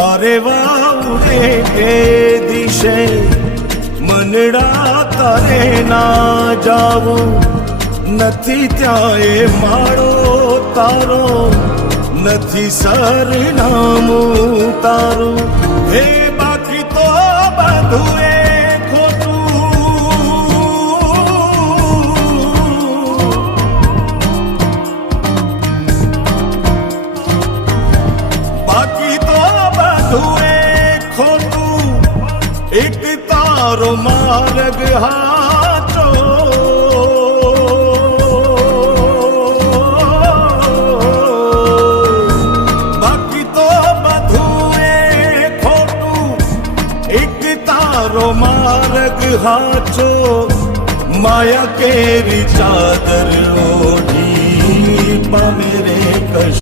પારેવાઉરે કે દિશે મનડા તારે ના જાવું નથી ત્યાં એ માળો તારો નથી સરનામું તારું હે બાકી તો બધું એ एक तारो मार्ग हाचो बाकी तो बधुए खोटू एक तारो मार्ग हाचो माया केरी चादर ओढ़ी पा मेरे कश